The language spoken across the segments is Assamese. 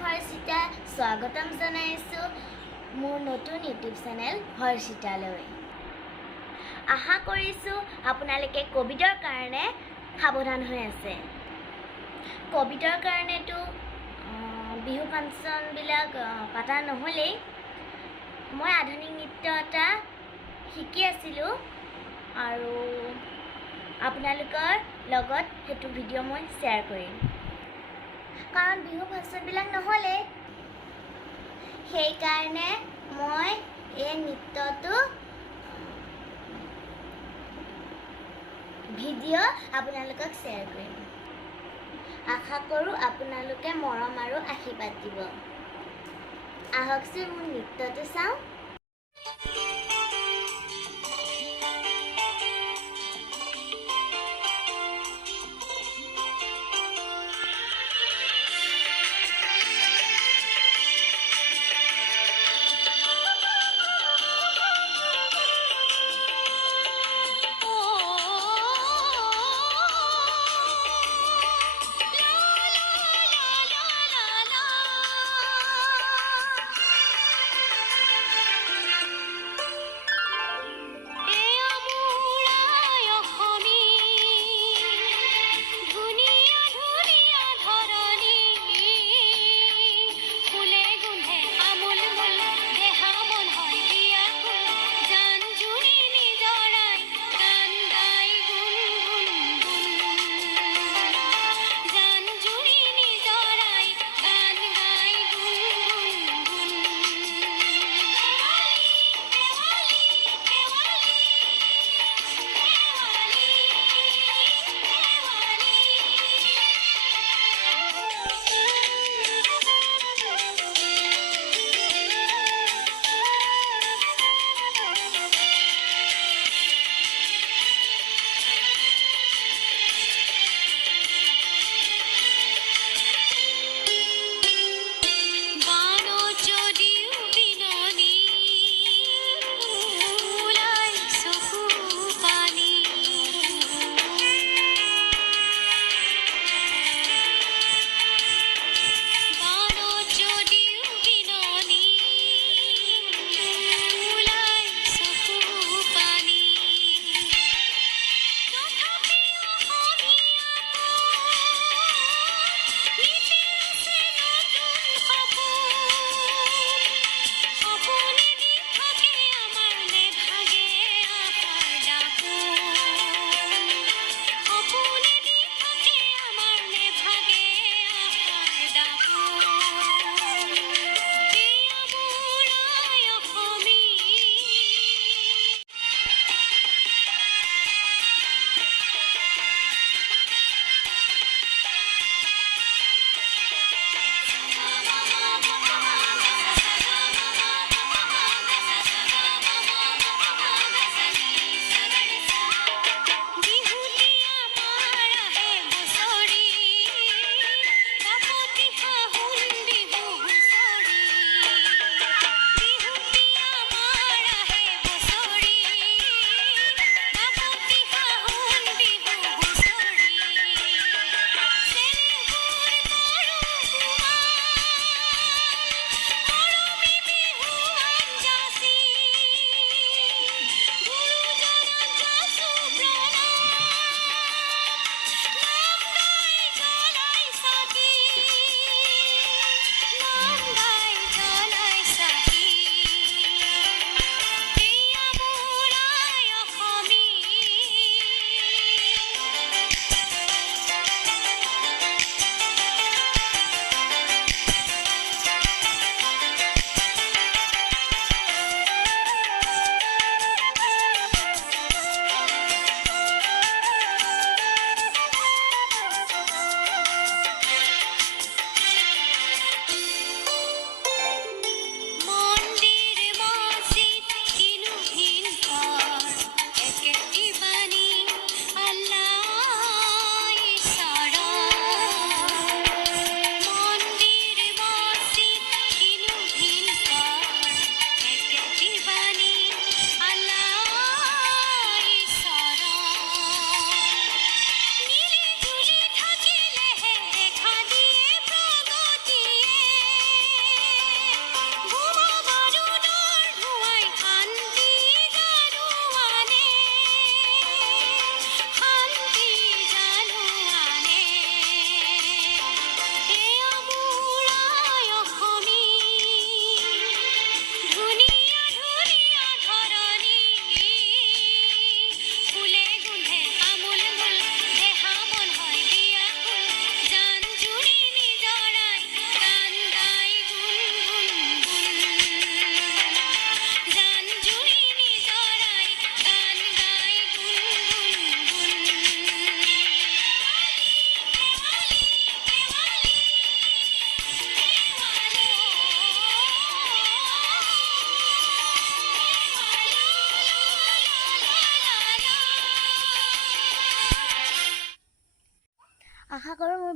হৰ্ষিতা স্বাগতম জনাইছোঁ মোৰ নতুন ইউটিউব চেনেল হৰ্ষিতালৈ। আশা কৰিছোঁ আপোনালোকে কোভিডৰ কাৰণে সাৱধান হৈ আছে। কোভিডৰ কাৰণেতো বিহু ফাংচনবিলাক পতা নহ'লেই মই আধুনিক নৃত্য এটা শিকি আছিলোঁ আৰু আপোনালোকৰ লগত সেইটো ভিডিঅ' মই শ্বেয়াৰ কৰিম। কাৰণ বিহু ফাংচনবিলাক নহ'লে সেইকাৰণে মই এই নৃত্যটো ভিডিঅ' আপোনালোকক শ্বেয়াৰ কৰিম। আশা কৰোঁ আপোনালোকে মৰম আৰু আশীৰ্বাদ দিব। আহকচোন মোৰ নৃত্যটো চাওঁ।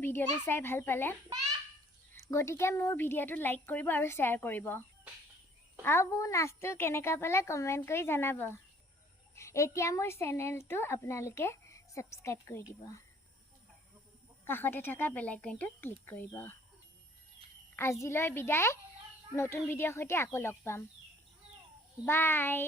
ভিডিঅ'টো চাই ভাল পালে গতিকে মোৰ ভিডিঅ'টো লাইক কৰিব আৰু শ্বেয়াৰ কৰিব আৰু মোৰ নাচটো কেনেকুৱা পালে কমেণ্ট কৰি জনাব এতিয়া মোৰ চেনেলটো আপোনালোকে ছাবস্ক্ৰাইব কৰি দিব কাষতে থকা বেল আইকনটো ক্লিক কৰিব আজিলৈ বিদায় নতুন ভিডিঅ'ৰ সৈতে আকৌ লগ পাম বাই